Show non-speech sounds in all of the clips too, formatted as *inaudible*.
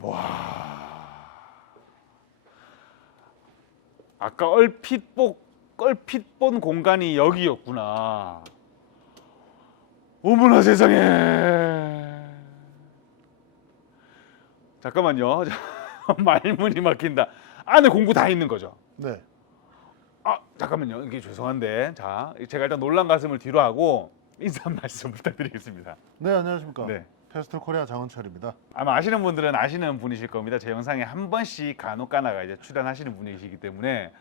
와. 아까 얼핏 보 얼핏 본 공간이 여기였구나. 어머나 세상에. 잠깐만요. *laughs* 말문이 막힌다. 안에 공구 다 있는 거죠. 네. 아 잠깐만요. 이게 죄송한데 자 제가 일단 놀란 가슴을 뒤로 하고 인사 한 말씀 *laughs* 부탁드리겠습니다. 네, 안녕하십니까. 네. 페스톨 코리아 장원철입니다. 아마 아시는 분들은 아시는 분이실 겁니다. 제 영상에 한 번씩 간혹 가다가 이제 출연하시는 분이시기 때문에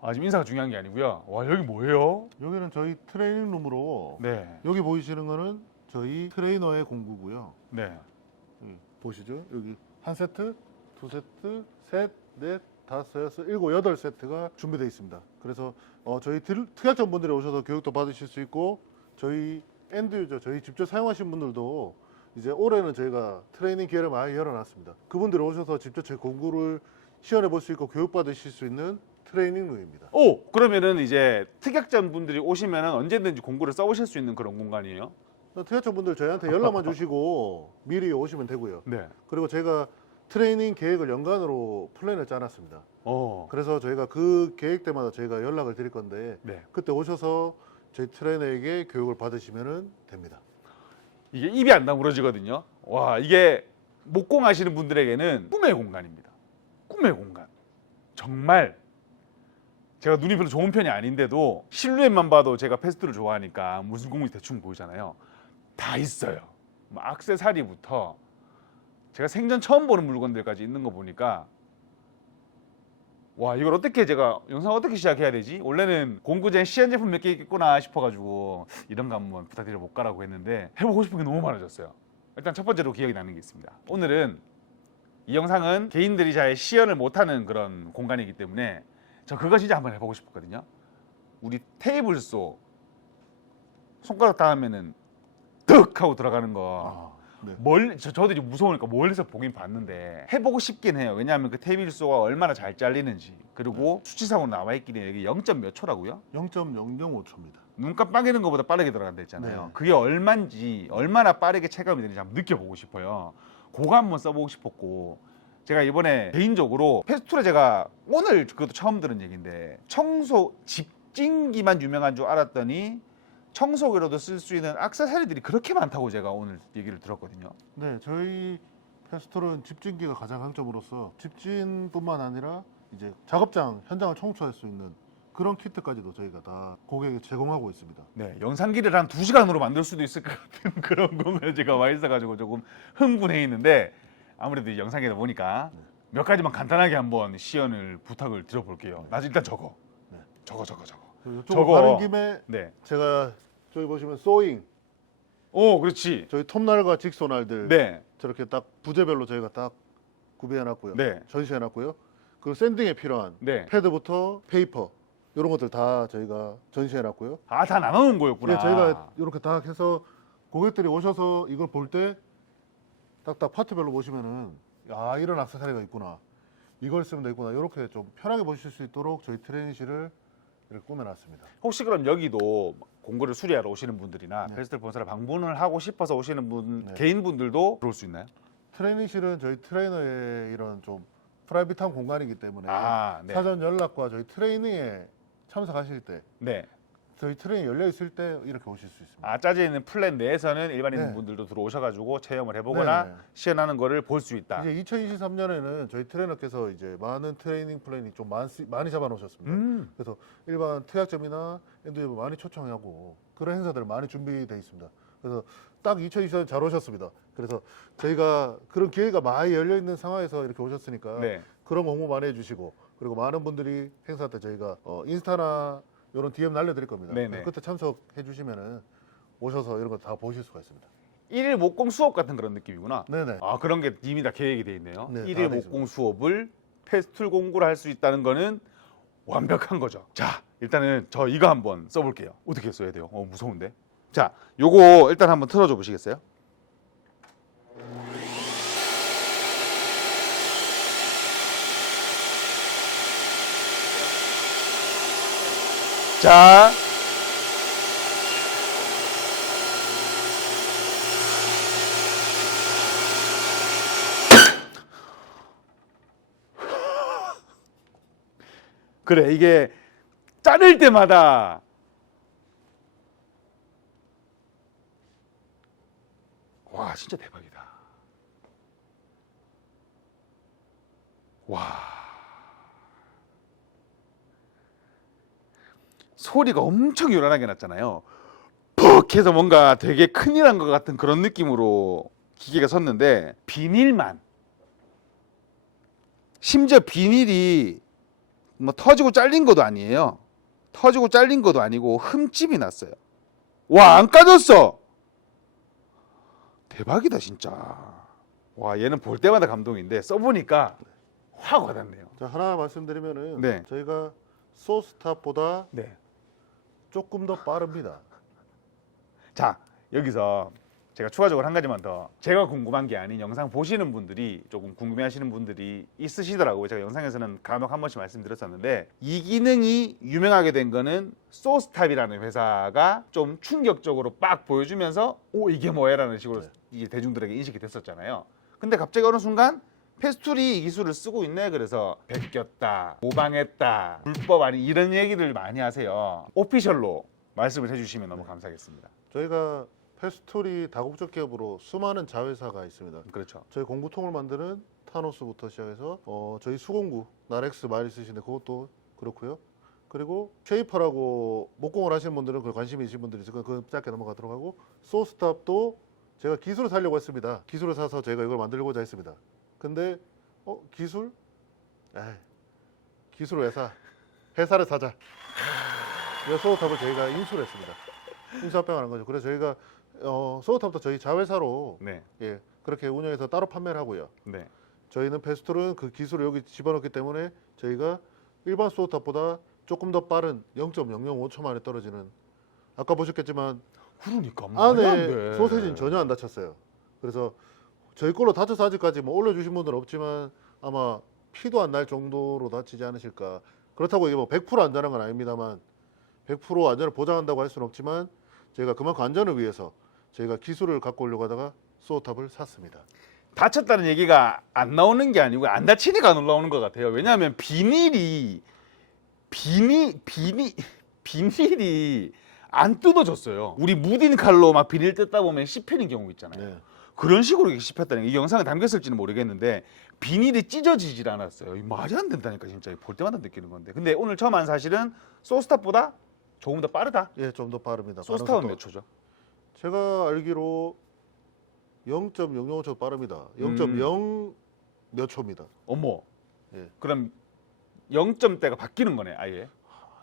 아, 지금 인사가 중요한 게 아니고요. 와 여기 뭐예요? 여기는 저희 트레이닝 룸으로 네, 여기 보이시는 거는 저희 트레이너의 공구고요. 네. 여기 보시죠. 여기 한 세트, 두 세트, 셋, 넷, 다섯, 여섯, 일곱, 여덟 세트가 준비되어 있습니다. 그래서 어, 저희 들- 특약전 분들이 오셔서 교육도 받으실 수 있고 저희 엔드 유저, 저희 직접 사용하신 분들도 이제 올해는 저희가 트레이닝 기회를 많이 열어놨습니다. 그분들이 오셔서 직접 제 공구를 시연해 볼 수 있고 교육 받으실 수 있는 트레이닝 룸입니다. 오 그러면은 이제 특약전 분들이 오시면은 언제든지 공구를 써보실 수 있는 그런 공간이에요? 특약전 분들 저희한테 연락만 주시고 미리 오시면 되고요. 네. 그리고 제가 트레이닝 계획을 연간으로 플랜을 짜놨습니다. 어. 그래서 저희가 그 계획 때마다 저희가 연락을 드릴 건데 네. 그때 오셔서 저희 트레이너에게 교육을 받으시면 됩니다. 이게 입이 안 다물어지거든요. 와 이게 목공 하시는 분들에게는 꿈의 공간입니다. 꿈의 공간. 정말 제가 눈이 별로 좋은 편이 아닌데도 실루엣만 봐도 제가 패스트를 좋아하니까 무슨 공인지 대충 보이잖아요. 다 있어요. 뭐 악세사리부터 제가 생전 처음 보는 물건들까지 있는 거 보니까 와 이걸 어떻게 제가 영상 어떻게 시작해야 되지? 원래는 공구제 시연 제품 몇 개 있겠구나 싶어가지고 이런 거 한번 부탁드려 볼까라고 했는데 해보고 싶은 게 너무 많아졌어요. 일단 첫 번째로 기억이 나는 게 있습니다. 오늘은 이 영상은 개인들이 잘 시연을 못하는 그런 공간이기 때문에 저 그거 진짜 한번 해보고 싶었거든요. 우리 테이블 소 손가락 닿으면은 득 하고 들어가는 거. 아, 네. 멀 저, 저도 이제 무서우니까 멀리서 보긴 봤는데 해보고 싶긴 해요. 왜냐하면 그 테이블 소가 얼마나 잘 잘리는지 그리고 수치상으로 나와 있긴 해요. 이게 0. 몇 초라고요? 0.005초입니다. 눈 깜빡이는 것보다 빠르게 들어간다 했잖아요. 네. 그게 얼마인지 얼마나 빠르게 체감이 되는지 한번 느껴보고 싶어요. 그거 한번 써보고 싶었고 제가 이번에 개인적으로 페스툴에 제가 오늘 그것도 처음 들은 얘기인데 청소 집진기만 유명한 줄 알았더니 청소기로도 쓸 수 있는 액세서리들이 그렇게 많다고 제가 오늘 얘기를 들었거든요. 네, 저희 페스톨은 집진기가 가장 강점으로서 집진뿐만 아니라 이제 작업장 현장을 청소할 수 있는 그런 키트까지도 저희가 다 고객에게 제공하고 있습니다. 네, 영상기를 한 두 시간으로 만들 수도 있을 것 같은 *laughs* 그런 공간에 제가 와 있어가지고 조금 흥분해 있는데 아무래도 이 영상이다 보니까 몇 가지만 간단하게 한번 시연을 부탁을 드려볼게요. 나 일단 적어. 네. 적어, 적어, 적어. 이쪽 저거. 가는 김에 네. 제가 저기 보시면 소잉, 오, 그렇지. 저희 톱날과 직소날들 네, 저렇게 딱 부재별로 저희가 딱 구비해놨고요. 네. 전시해놨고요. 그리고 샌딩에 필요한 네. 패드부터 페이퍼 이런 것들 다 저희가 전시해놨고요. 아, 다 나눠놓은 거였구나. 네, 저희가 이렇게 딱 해서 고객들이 오셔서 이걸 볼 때 딱딱 파트별로 보시면은 아 이런 악세사리가 있구나 이걸 쓰면 되구나 이렇게 좀 편하게 보실 수 있도록 저희 트레이닝실을 이렇게 꾸며놨습니다. 혹시 그럼 여기도 공구를 수리하러 오시는 분들이나 네. 페스텔 본사를 방문을 하고 싶어서 오시는 분 네. 개인 분들도 들어올 수 있나요? 트레이닝실은 저희 트레이너의 이런 좀 프라이빗한 공간이기 때문에 아, 네. 사전 연락과 저희 트레이닝에 참석하실 때 네. 저희 트레이닝 열려 있을 때 이렇게 오실 수 있습니다. 아 짜져 있는 플랜 내에서는 일반인 네. 분들도 들어오셔가지고 체험을 해보거나 네. 시연하는 거를 볼 수 있다. 이제 2023년에는 저희 트레이너께서 이제 많은 트레이닝 플랜이 좀 많, 많이 잡아놓으셨습니다. 음. 그래서 일반 특약점이나 엔드웨브 많이 초청하고 그런 행사들 많이 준비되어 있습니다. 그래서 딱 2024년 잘 오셨습니다. 그래서 저희가 그런 기회가 많이 열려 있는 상황에서 이렇게 오셨으니까 네. 그런 공모 많이 해주시고 그리고 많은 분들이 행사 때 저희가 어, 인스타나 이런 DM 날려드릴 겁니다. 네네. 그때 참석해 주시면은 오셔서 이런 거 다 보실 수가 있습니다. 일일 목공 수업 같은 그런 느낌이구나. 네네. 아 그런 게 이미 다 계획이 돼 있네요. 네, 일일 다돼 목공 수업을 페스툴 공구를 할 수 있다는 거는 완벽한 거죠. 자 일단은 저 이거 한번 써볼게요. 어떻게 써야 돼요? 어 무서운데. 자 요거 일단 한번 틀어줘 보시겠어요? 자. *laughs* 그래, 이게 자를 때마다 와, 진짜 대박이다. 와. 소리가 엄청 요란하게 났잖아요. 푹 해서 뭔가 되게 큰일 난 것 같은 그런 느낌으로 기계가 섰는데 비닐만 심지어 비닐이 뭐 터지고 잘린 것도 아니에요. 터지고 잘린 것도 아니고 흠집이 났어요. 와 안 까졌어. 대박이다 진짜. 와 얘는 볼 때마다 감동인데 써보니까 확 와닿네요. 자 하나 말씀드리면은 네. 저희가 소스탑보다 네. 조금 더 빠릅니다. *laughs* 자 여기서 제가 추가적으로 한 가지만 더 제가 궁금한 게 아닌 영상 보시는 분들이 조금 궁금해하시는 분들이 있으시더라고요. 제가 영상에서는 간혹 한 번씩 말씀드렸었는데 이 기능이 유명하게 된 거는 소스탑이라는 회사가 좀 충격적으로 빡 보여주면서 오 이게 뭐야라는 식으로 네. 이게 대중들에게 인식이 됐었잖아요. 근데 갑자기 어느 순간 페스툴이 이 기술을 쓰고 있네 그래서 베꼈다 모방했다 불법 아니 이런 얘기를 많이 하세요 오피셜로 말씀을 해주시면 너무 감사하겠습니다 저희가 페스토리 다국적 기업으로 수많은 자회사가 있습니다. 그렇죠 저희 공구통을 만드는 타노스부터 시작해서 어, 저희 수공구 나렉스 많이 쓰시는데 그것도 그렇고요. 그리고 쉐이퍼라고 목공을 하시는 분들은 그 관심이 있으신 분들이 있을 거예요. 그 짧게 넘어가도록 하고 소스탑도 제가 기술을 살려고 했습니다. 기술을 사서 저희가 이걸 만들고자 했습니다. 근데 어 기술? 에이, 기술 회사 회사를 사자. 그래서 소스탑을 저희가 인수를 했습니다. 인수합병하는 거죠. 그래서 저희가 어, 소스탑도 저희 자회사로 네 예, 그렇게 운영해서 따로 판매를 하고요. 네. 저희는 페스톨은 그 기술을 여기 집어넣기 때문에 저희가 일반 소탑보다 조금 더 빠른 0.005초 만에 떨어지는 아까 보셨겠지만 그러니까 말이 안 안에 돼. 소세지는 전혀 안 다쳤어요. 그래서 저희 걸로 다쳐서 아직까지 뭐 올려주신 분들은 없지만 아마 피도 안 날 정도로 다치지 않으실까. 그렇다고 이게 뭐 100% 안전한 건 아닙니다만 100% 안전을 보장한다고 할 수는 없지만 저희가 그만큼 안전을 위해서 저희가 기술을 갖고 오려고 하다가 소탑을 샀습니다. 다쳤다는 얘기가 안 나오는 게 아니고 안 다치니까 안 올라오는 것 같아요 왜냐하면 비닐이 비닐 비닐 *laughs* 비닐이 안 뜯어졌어요 우리 무딘 칼로 막 비닐 뜯다 보면 씹히는 경우 있잖아요 네. 그런 식으로 이렇게 씹혔다는 게이 영상에 담겼을지는 모르겠는데 비닐이 찢어지질 않았어요. 이 말이 안 된다니까 진짜 볼 때마다 느끼는 건데. 근데 오늘 처음 한 사실은 소스탑보다 조금 더 빠르다. 예, 좀 더 빠릅니다. 소스탑은 몇. 초죠? 제가 알기로 0.005초 빠릅니다. 0.0몇 초입니다. 어머. 예. 그럼 0점대가 바뀌는 거네 아예.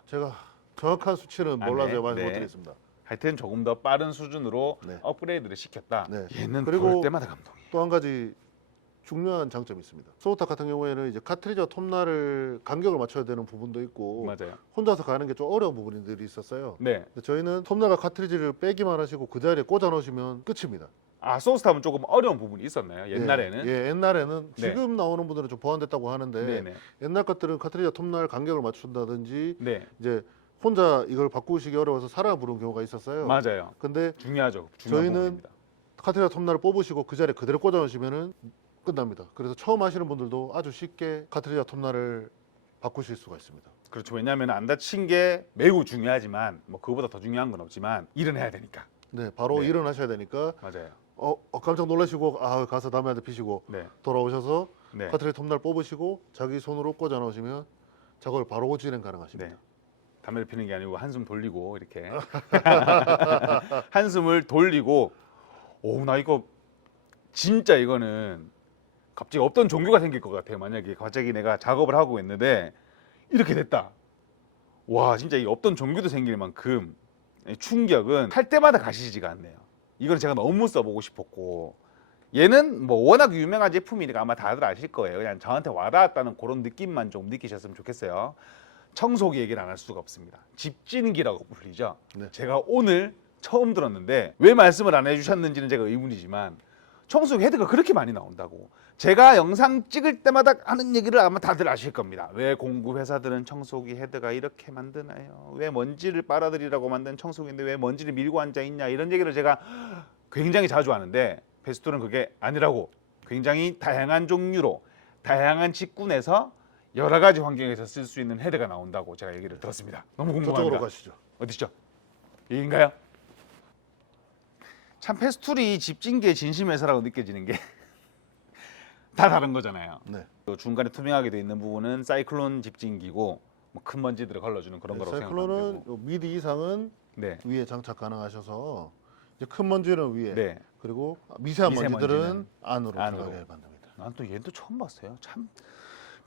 제가 정확한 수치는 아, 몰라서 네, 말씀 네. 못 드리겠습니다. 하여튼 조금 더 빠른 수준으로 네. 업그레이드를 시켰다. 네. 얘는 그리고 볼 때마다 감동이. 또한 가지 중요한 장점이 있습니다. 소우탑 같은 경우에는 이제 카트리지와 톱날을 간격을 맞춰야 되는 부분도 있고 맞아요. 혼자서 가는 게 좀 어려운 부분들이 있었어요. 네. 근데 저희는 톱날과 카트리지를 빼기만 하시고 그 자리에 꽂아 넣으시면 끝입니다. 아 소스탑은 조금 어려운 부분이 있었나요? 옛날에는. 예, 예, 옛날에는 네. 지금 나오는 분들은 좀 보완됐다고 하는데 네네. 옛날 것들은 카트리지와 톱날 간격을 맞춘다든지 네. 이제 혼자 이걸 바꾸시기 어려워서 사람을 부른 경우가 있었어요. 맞아요. 근데 중요하죠. 중요한 저희는 부분입니다. 카트리지와 톱날을 뽑으시고 그 자리에 그대로 꽂아 놓으시면은 끝납니다. 그래서 처음 하시는 분들도 아주 쉽게 카트리지와 톱날을 바꾸실 수가 있습니다. 그렇죠. 왜냐하면 안 다친 게 매우 중요하지만 뭐 그거보다 더 중요한 건 없지만 일은 해야 되니까. 네, 바로 네. 일어나셔야 되니까 맞아요. 어, 어, 깜짝 놀라시고 아 가서 담배한테 피시고 네. 돌아오셔서 네. 카트리 톱날 뽑으시고 자기 손으로 꽂아 넣으시면 작업을 바로 진행 가능하십니다. 네. 담배를 피는 게 아니고 한숨 돌리고 이렇게 *laughs* 한숨을 돌리고 오 나 이거 진짜 이거는 갑자기 없던 종교가 생길 것 같아요. 만약에 갑자기 내가 작업을 하고 있는데 이렇게 됐다. 와 진짜 이 없던 종교도 생길 만큼 충격은 할 때마다 가시지가 않네요. 이건 제가 너무 써보고 싶었고 얘는 뭐 워낙 유명한 제품이니까 아마 다들 아실 거예요. 그냥 저한테 와닿았다는 그런 느낌만 좀 느끼셨으면 좋겠어요. 청소기 얘기를 안 할 수가 없습니다. 집진기라고 불리죠. 네. 제가 오늘 처음 들었는데 왜 말씀을 안 해주셨는지는 제가 의문이지만 청소기 헤드가 그렇게 많이 나온다고. 제가 영상 찍을 때마다 하는 얘기를 아마 다들 아실 겁니다. 왜 공구 회사들은 청소기 헤드가 이렇게 만드나요? 왜 먼지를 빨아들이라고 만든 청소기인데 왜 먼지를 밀고 앉아 있냐 이런 얘기를 제가 굉장히 자주 하는데 베스톨은 그게 아니라고 굉장히 다양한 종류로 다양한 직군에서 여러 가지 환경에서 쓸 수 있는 헤드가 나온다고 제가 얘기를 들었습니다. 너무 저쪽으로 궁금합니다. 가시죠. 어디죠? 여기인가요? 참 페스툴이 집진기의 진심 회사라고 느껴지는 게 *laughs* 다 다른 거잖아요. 네. 또 중간에 투명하게 돼 있는 부분은 사이클론 집진기고 뭐 큰 먼지들을 걸러주는 그런 거라고 생각하면 네, 사이클론은 되고. 요 미디 이상은 네. 위에 장착 가능하셔서 이제 큰 먼지는 위에 네. 그리고 미세한 미세먼지는 먼지들은 안으로, 안으로. 들어가게 만듭니다. 난 또 얘도 처음 봤어요. 참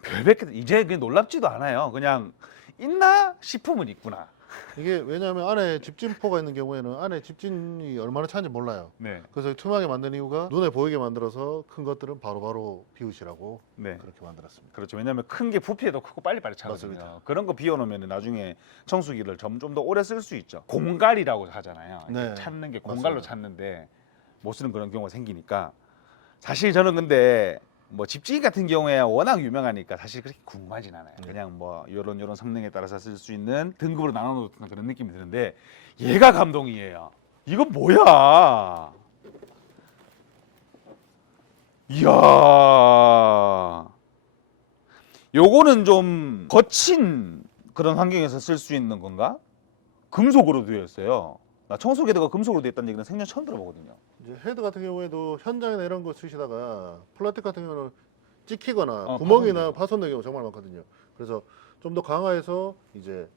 별백 개 이제 그게 놀랍지도 않아요. 그냥 있나 싶으면 있구나. 이게 왜냐하면 안에 집진포가 있는 경우에는 안에 집진이 얼마나 차는지 몰라요. 네. 그래서 투명하게 만든 이유가 눈에 보이게 만들어서 큰 것들은 바로바로 비우시라고 네. 그렇게 만들었습니다. 그렇죠. 왜냐하면 큰 게 부피에도 크고 빨리빨리 차거든요. 맞습니다. 그런 거 비워놓으면 나중에 청소기를 좀더 오래 쓸 수 있죠. 공갈이라고 하잖아요. 네. 찾는 게 공갈로 맞습니다. 찾는데 못 쓰는 그런 경우가 생기니까 사실 저는 근데 뭐 집주인 같은 경우에 워낙 유명하니까 사실 그렇게 궁금하진 않아요. 네. 그냥 뭐 이런 이런 성능에 따라서 쓸 수 있는 등급으로 나눠놓는 그런 느낌이 드는데 얘가 감동이에요. 이건 뭐야? 이야. 요거는 좀 거친 그런 환경에서 쓸 수 있는 건가? 금속으로 되어 있어요. 나 청소기대가 금속으로 되어 있다는 얘기는 생전 처음 들어보거든요. 이제 헤드 같은 경우에도 현장이나 이런 거 쓰시다가 플라스틱 같은 경우는 찍히거나 어, 구멍이나. 파손되는 경우 정말 많거든요. 그래서 좀 더 강화해서 이제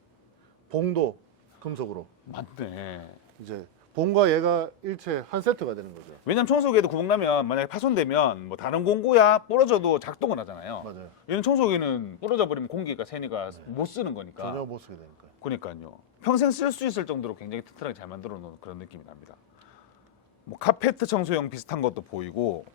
봉도 금속으로 맞네. 이제 봉과 얘가 일체 한 세트가 되는 거죠. 왜냐면 청소기에도 구멍 나면 만약에 파손되면 뭐 다른 공구야 부러져도 작동을 하잖아요. 맞아요. 얘는 청소기는 부러져 버리면 공기가 새니까 못 쓰는 거니까. 전혀 못 쓰게 되니까. 그러니까요. 평생 쓸 수 있을 정도로 굉장히 튼튼하게 잘 만들어 놓은 그런 느낌이 납니다. 뭐 카페트 청소용 비슷한 것도 보이고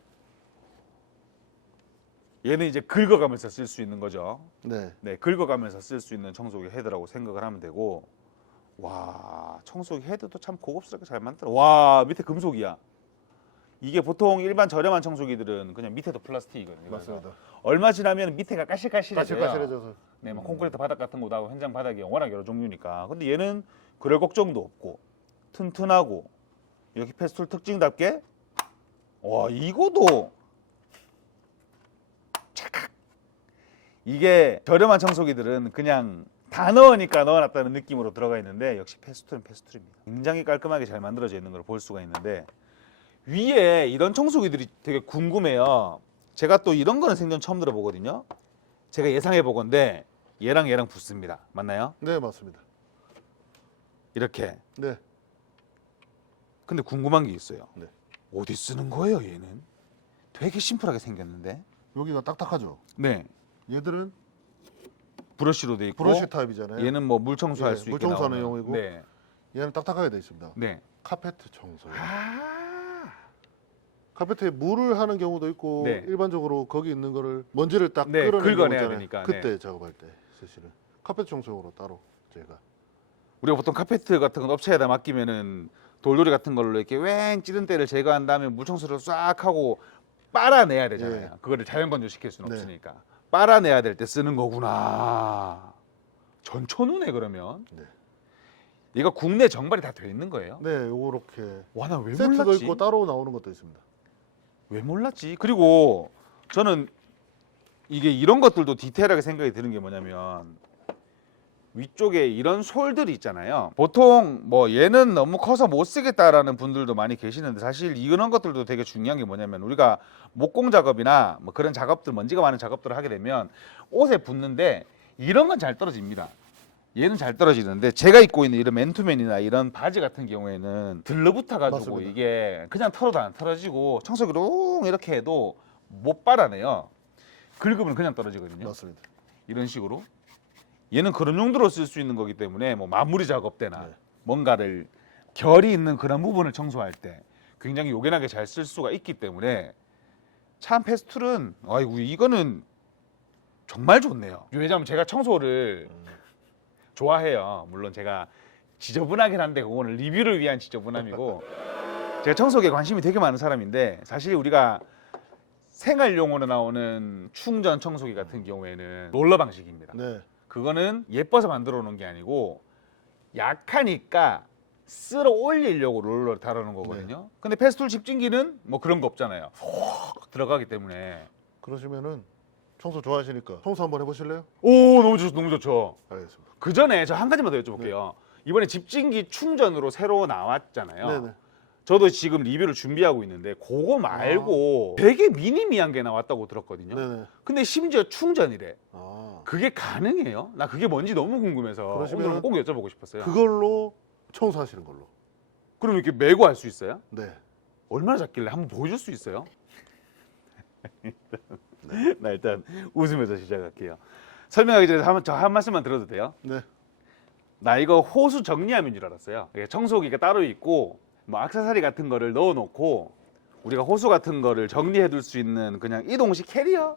얘는 이제 긁어가면서 쓸 수 있는 거죠. 네. 네, 긁어가면서 쓸 수 있는 청소기 헤드라고 생각을 하면 되고 와 청소기 헤드도 참 고급스럽게 잘 만들어. 와 밑에 금속이야. 이게 보통 일반 저렴한 청소기들은 그냥 밑에도 플라스틱이거든요. 맞습니다. 얼마 지나면 밑에가 까실까실해져요. 까실까실해져서 네, 뭐 콘크리트 바닥 같은 거도 하고 현장 바닥이 워낙 여러 종류니까. 근데 얘는 그럴 걱정도 없고 튼튼하고 여기 페스툴 특징답게 와 이거도 찰칵 이게 저렴한 청소기들은 그냥 다 넣으니까 넣어놨다는 느낌으로 들어가 있는데 역시 페스툴은 페스툴입니다. 굉장히 깔끔하게 잘 만들어져 있는 걸 볼 수가 있는데 위에 이런 청소기들이 되게 궁금해요. 제가 또 이런 거는 생전 처음 들어보거든요. 제가 예상해 보건데 얘랑 얘랑 붙습니다. 맞나요? 네 맞습니다. 이렇게. 네. 근데 궁금한 게 있어요. 네. 어디 쓰는 거예요, 얘는? 되게 심플하게 생겼는데. 여기가 딱딱하죠. 네. 얘들은 브러쉬로 돼 있고 브러쉬 타입이잖아요. 얘는 뭐 물 청소할 예, 수물 있게 청소하는 나오는. 용이고. 네. 얘는 딱딱하게 돼 있습니다. 네. 카페트 청소. 아. 카페트에 물을 하는 경우도 있고 네. 일반적으로 거기 있는 거를 먼지를 딱 네, 끌어내는 긁어내야. 되니까, 그때 네. 작업할 때 사실은 카페트 청소용으로 따로 제가 우리가 보통 카페트 같은 건 업체에다 맡기면은 돌돌이 같은 걸로 이렇게 왱 찌른 때를 제거한 다음에 물 청소를 싹 하고 빨아내야 되잖아요. 예. 그거를 자연 건조시킬 수는 네. 없으니까. 빨아내야 될 때 쓰는 거구나. 전천후네 그러면. 네. 얘가 국내 정발이 다 돼 있는 거예요? 네 요렇게 와 나 왜 세트도 몰랐지? 있고 따로 나오는 것도 있습니다. 왜 몰랐지? 그리고 저는 이게 이런 것들도 디테일하게 생각이 드는 게 뭐냐면 위쪽에 이런 솔들이 있잖아요. 보통 뭐 얘는 너무 커서 못 쓰겠다라는 분들도 많이 계시는데 사실 이런 것들도 되게 중요한 게 뭐냐면 우리가 목공 작업이나 뭐 그런 작업들 먼지가 많은 작업들을 하게 되면 옷에 붙는데 이런 건 잘 떨어집니다. 얘는 잘 떨어지는데 제가 입고 있는 이런 맨투맨이나 이런 바지 같은 경우에는 들러붙어 가지고 맞습니다. 이게 그냥 털어도 안 털어지고 청소기로 이렇게 해도 못 빨아내요. 긁으면 그냥 떨어지거든요. 맞습니다. 이런 식으로 얘는 그런 용도로 쓸 수 있는 거기 때문에 뭐 마무리 작업 때나 네. 뭔가를 결이 있는 그런 부분을 청소할 때 굉장히 요긴하게 잘 쓸 수가 있기 때문에 참 페스툴은 아이고 이거는 정말 좋네요. 왜냐하면 제가 청소를 음. 좋아해요. 물론 제가 지저분하긴 한데 그거는 리뷰를 위한 지저분함이고 *laughs* 제가 청소기에 관심이 되게 많은 사람인데 사실 우리가 생활용으로 나오는 충전 청소기 같은 경우에는 롤러 방식입니다. 네 그거는 예뻐서 만들어 놓은 게 아니고 약하니까 쓸어 올리려고 롤러를 달아놓은 거거든요. 근데 페스툴 집진기는 뭐 그런 거 없잖아요. 훅 들어가기 때문에 그러시면은 청소 좋아하시니까 청소 한번 해보실래요? 오 너무 좋 너무 좋죠. 알겠습니다. 그 전에 저 한 가지만 더 여쭤볼게요. 이번에 집진기 충전으로 새로 나왔잖아요. 네네. 저도 지금 리뷰를 준비하고 있는데 그거 말고 되게 미니미한 게 나왔다고 들었거든요. 네네. 근데 심지어 충전이래. 아 그게 가능해요? 나 그게 뭔지 너무 궁금해서 그러시면은 오늘 꼭 여쭤보고 싶었어요. 그걸로 청소하시는 걸로. 그럼 이렇게 메고 할 수 있어요? 네. 얼마나 작길래 한번 보여줄 수 있어요? *laughs* 나 일단 웃으면서 시작할게요. 설명하기 전에 한, 저한 말씀만 들어도 돼요? 네. 나 이거 호수 정리함인 줄 알았어요. 이게 청소기가 따로 있고 뭐 액세서리 같은 거를 넣어놓고 우리가 호수 같은 거를 정리해둘 수 있는 그냥 이동식 캐리어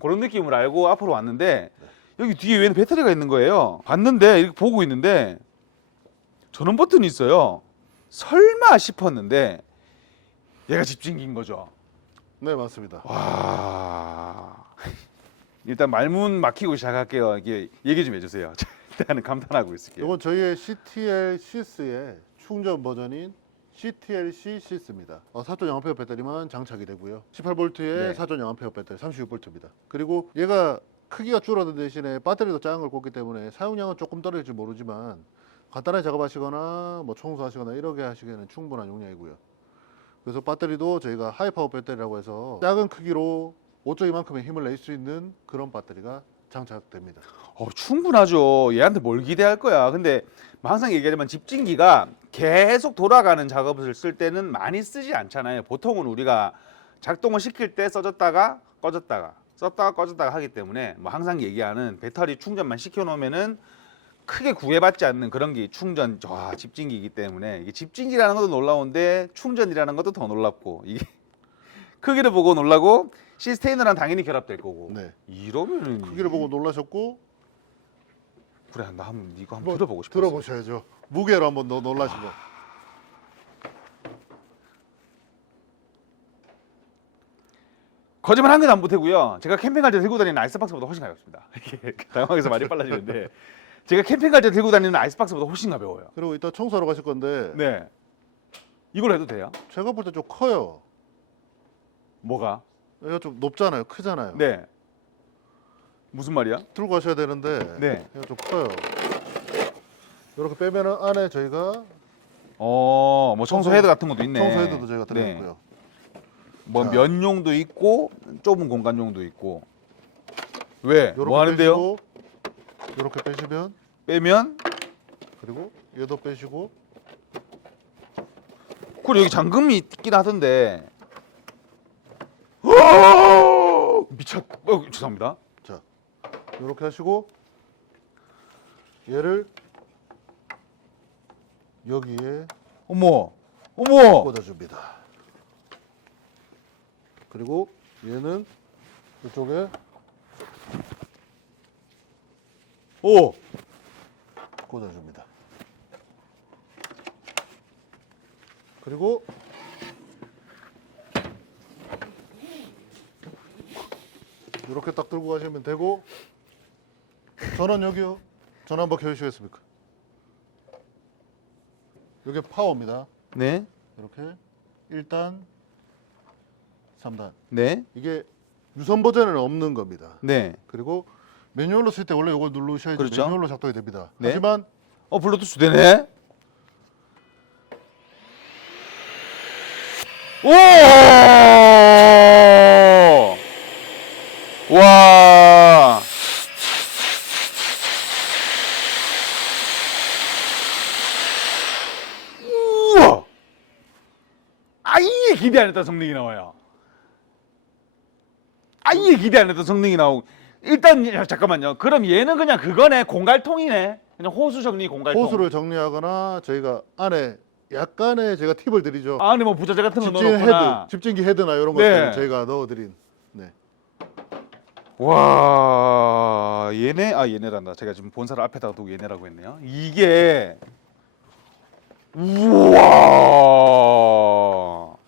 그런 느낌을 알고 앞으로 왔는데 여기 뒤에 왜 배터리가 있는 거예요? 봤는데 이렇게 보고 있는데 전원 버튼이 있어요. 설마 싶었는데 얘가 집진기인 거죠. 네 맞습니다. 와 *laughs* 일단 말문 막히고 시작할게요. 이게 얘기 좀 해주세요. *laughs* 일단은 감탄하고 있을게요. 이건 저희의 CTL 시스의 충전 버전인 CTLC 시스입니다. 어, 4톤 양아페어 배터리만 장착이 되고요. 18V의 네. 4톤 양아페어 배터리 36V입니다. 그리고 얘가 크기가 줄어든 대신에 배터리도 작은 걸 꽂기 때문에 사용량은 조금 떨어질지 모르지만 간단하게 작업하시거나 뭐 청소하시거나 이렇게 하시기에는 충분한 용량이고요. 그래서 배터리도 저희가 하이파워 배터리라고 해서 작은 크기로 5.2만큼의 힘을 낼 수 있는 그런 배터리가 장착됩니다. 어, 충분하죠. 얘한테 뭘 기대할 거야. 근데 뭐 항상 얘기하지만 집진기가 계속 돌아가는 작업을 쓸 때는 많이 쓰지 않잖아요. 보통은 우리가 작동을 시킬 때 써졌다가 꺼졌다가 썼다가 꺼졌다가 하기 때문에 뭐 항상 얘기하는 배터리 충전만 시켜놓으면은 크게 구애받지 않는 그런 게 충전 와 집진기이기 때문에 이게 집진기라는 것도 놀라운데 충전이라는 것도 더 놀랍고 이게 *laughs* 크기를 보고 놀라고 시스테이너랑 당연히 결합될 거고 네. 이러면은 크기를 보고 놀라셨고 그래 나 한번 이거 한번 들어보고 싶어. 들어보셔야죠. 무게로 한번 더 놀라시고. 거짓말 한 개도 안 보태고요. 제가 캠핑 갈때 들고 다니는 아이스박스보다 훨씬 가볍습니다. *laughs* 이게 당황해서 말이 빨라지는데 제가 캠핑 갈때 들고 다니는 아이스박스보다 훨씬 가벼워요. 그리고 이따 청소하러 가실 건데 네. 이걸 해도 돼요? 제가 볼 때 좀 커요. 뭐가? 얘가 좀 높잖아요. 크잖아요. 네. 무슨 말이야? 들고 가셔야 되는데 네. 얘가 좀 커요. 이렇게 빼면은 안에 저희가 어, 뭐 청소 헤드 같은 것도 있네. 청소 헤드도 저희가 네. 들어있고요. 뭐 자. 면용도 있고 좁은 공간용도 있고. 왜? 요렇게 뭐 하는데요? 빼시고, 요렇게 빼시면 빼면 그리고 얘도 빼시고 그리고 여기 잠금이 있긴 하던데. 오! 미쳤. 어, 죄송합니다. 자 요렇게 하시고 얘를 여기에 어머, 어머. 꽂아줍니다. 그리고 얘는 이쪽에 오. 꽂아줍니다. 그리고 이렇게 딱 들고 가시면 되고 전원 여기요. 전원 한번 켜주시겠습니까? 이게 파워입니다. 네, 이렇게 1단, 3단. 네, 이게 유선 버전에는 없는 겁니다. 네. 그리고 매뉴얼로 쓸 때 원래 이걸 누르셔야지 그렇죠. 매뉴얼로 작동이 됩니다. 네. 하지만 어, 블루투스 되네. 오! 와! 우와! 아예 기대 안 했던 성능이 나와요. 아예 기대 안 했던 성능이 나오고 일단 야, 잠깐만요. 그럼 얘는 그냥 그거네 공갈통이네. 그냥 호수 정리 공갈통. 호수를 정리하거나 저희가 안에 약간의 제가 팁을 드리죠. 아, 근데 뭐 부자재 같은 거 집진 넣어놓거나. 헤드, 집진기 헤드나 이런 네. 것들 저희가 넣어드린. 네. 와, 얘네 아 얘네란다. 제가 지금 본사를 앞에다가 두고 얘네라고 했네요. 이게 우와.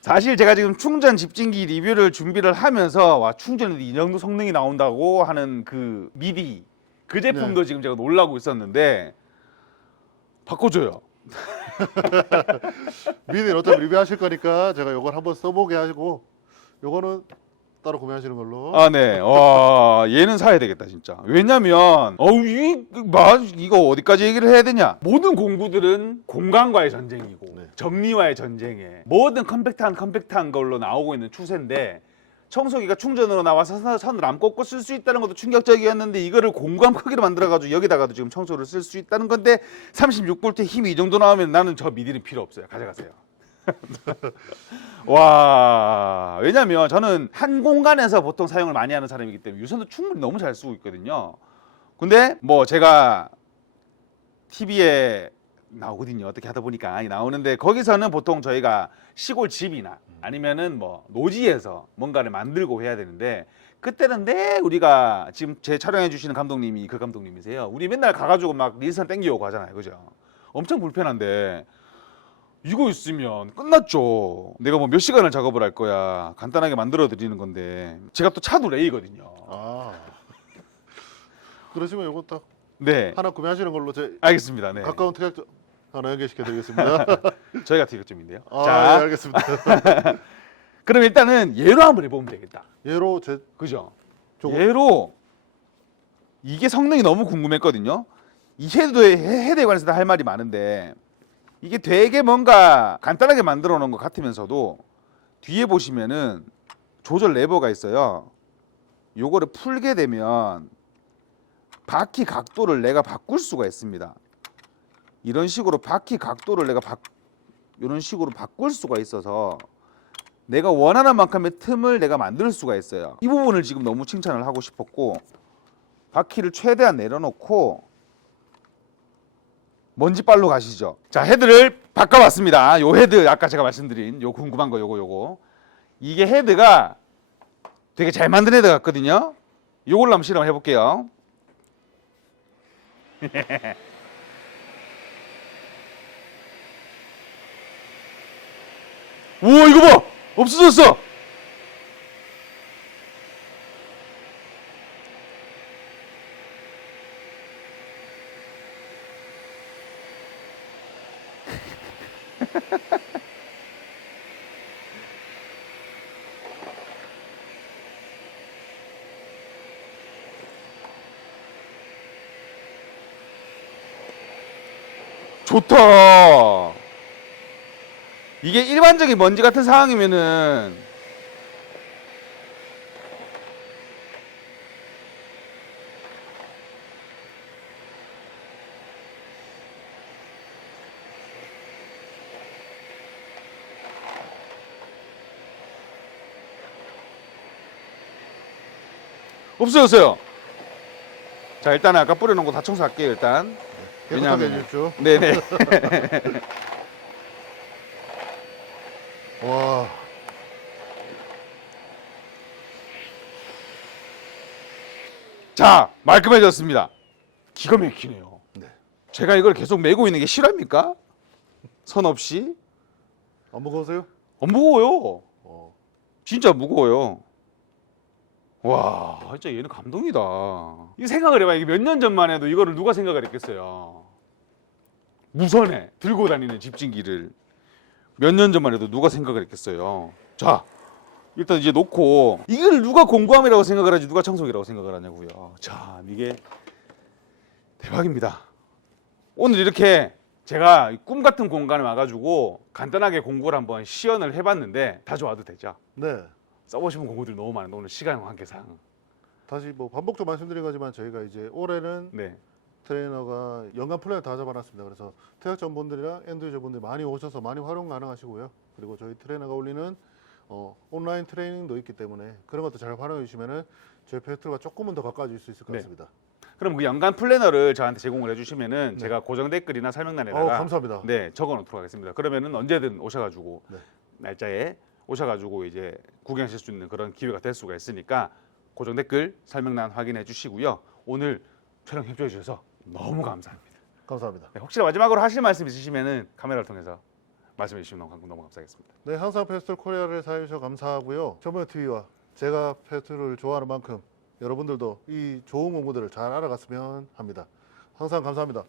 사실 제가 지금 충전 집진기 리뷰를 준비를 하면서 와 충전이 이 정도 성능이 나온다고 하는 그 미디 그 제품도 지금 제가 놀라고 있었는데 바꿔줘요. *laughs* 미리 어차피 리뷰하실 거니까 제가 요걸 한번 써보게 하시고 요거는 따로 구매하시는 걸로. 아, 네. 와, 얘는 사야 되겠다, 진짜. 왜냐면, 어우, 이, 마, 이거 어디까지 얘기를 해야 되냐? 모든 공구들은 공간과의 전쟁이고, 네. 정리와의 전쟁에, 뭐든 컴팩트한, 컴팩트한 걸로 나오고 있는 추세인데, 청소기가 충전으로 나와서 선- 선을 안 꽂고 쓸 수 있다는 것도 충격적이었는데 이거를 공간 크기로 만들어가지고 여기다가도 지금 청소를 쓸 수 있다는 건데 36V 힘이 이 정도 나오면 나는 저 미디는 필요 없어요 가져가세요 *laughs* 와 왜냐면 저는 한 공간에서 보통 사용을 많이 하는 사람이기 때문에 유선도 충분히 너무 잘 쓰고 있거든요. 근데 뭐 제가 TV에 나오거든요. 어떻게 하다 보니까 많이 나오는데 거기서는 보통 저희가 시골 집이나 아니면은 뭐 노지에서 뭔가를 만들고 해야 되는데 그때는 네 우리가 지금 제 촬영해 주시는 감독님이 그 감독님이세요. 우리 맨날 가가지고 막 릴선 땡기고 하잖아요. 그죠? 엄청 불편한데 이거 있으면 끝났죠. 내가 뭐 몇 시간을 작업을 할 거야. 간단하게 만들어 드리는 건데 제가 또 차도 레이거든요. 아. 그러시면 이거 딱 네, 하나 구매하시는 걸로 제 알겠습니다. 네, 가까운 특약점 하나 연결시켜 드리겠습니다. *laughs* 저희가 티격점인데요. 아, 자, 네, 알겠습니다. *laughs* 그럼 일단은 얘로 한번 해보면 되겠다. 얘로 제 그죠? 저거- 얘로 이게 성능이 너무 궁금했거든요. 이 헤드에 헤드에 관해서 할 말이 많은데 이게 되게 뭔가 간단하게 만들어 놓은 것 같으면서도 뒤에 보시면은 조절 레버가 있어요. 요거를 풀게 되면 바퀴 각도를 내가 바꿀 수가 있습니다. 이런 식으로 바퀴 각도를 내가 바, 이런 식으로 바꿀 수가 있어서 내가 원하는 만큼의 틈을 내가 만들 수가 있어요. 이 부분을 지금 너무 칭찬을 하고 싶었고 바퀴를 최대한 내려놓고 먼지발로 가시죠. 자 헤드를 바꿔봤습니다. 요 헤드 아까 제가 말씀드린 요 궁금한 거 요거 요거 이게 헤드가 되게 잘 만든 헤드 같거든요. 요걸로 한번 실험해 볼게요. *laughs* 우와 이거 봐 없어졌어. 좋다. 이게 일반적인 먼지 같은 상황이면은 없어졌어요. 자 일단 아까 뿌려놓은 거 다 청소할게요 일단. 깨끗하게 왜냐하면- 해주십시오. 네네. *laughs* 와, 자 말끔해졌습니다. 기가 막히네요. 네. 제가 이걸 계속 메고 있는 게 실화입니까? 선 없이? 안 무거우세요? 안 무거워요. 어, 진짜 무거워요. 와, 진짜 얘는 감동이다. 이 생각을 해봐. 이게 몇 년 전만 해도 이거를 누가 생각을 했겠어요. 무선에 들고 다니는 집진기를 몇 년 전만 해도 누가 생각을 했겠어요. 자, 일단 이제 놓고 이걸 누가 공구함이라고 생각을 하지 누가 청소기라고 생각을 하냐고요. 자, 이게 대박입니다. 오늘 이렇게 제가 이꿈 같은 공간에 와가지고 간단하게 공구를 한번 시연을 해봤는데 다 좋아도 되죠. 네. 써보시면 공구들이 너무 많은데 오늘 시간 관계상 다시 뭐 반복 좀 말씀드린 거지만 저희가 이제 올해는 네 트레이너가 연간 플랜을 다 잡아놨습니다. 그래서 특약전 분들이랑 엔드 유저 분들 많이 오셔서 많이 활용 가능하시고요. 그리고 저희 트레이너가 올리는 어, 온라인 트레이닝도 있기 때문에 그런 것도 잘 활용해 주시면은 저희 페스트가 조금은 더 가까워질 수 있을 것 네. 같습니다. 그럼 그 연간 플래너를 저한테 제공을 해주시면은 네. 제가 고정 댓글이나 어, 설명란에다가 감사합니다. 네 적어놓도록 하겠습니다. 그러면은 언제든 오셔가지고 네. 날짜에 오셔가지고 이제 구경하실 수 있는 그런 기회가 될 수가 있으니까 고정 댓글 설명란 확인해 주시고요. 오늘 촬영 협조해 주셔서 너무 감사합니다. 감사합니다. 네, 혹시 마지막으로 하실 말씀 있으시면은 카메라를 통해서 말씀해 주시면 너무, 너무 감사하겠습니다. 네, 항상 페스트 코리아를 사용해 주셔서 감사하고요. 전문 TV와 제가 페스트를 좋아하는 만큼 여러분들도 이 좋은 공부들을 잘 알아갔으면 합니다. 항상 감사합니다.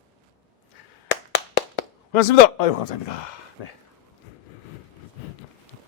고맙습니다. 아유 감사합니다.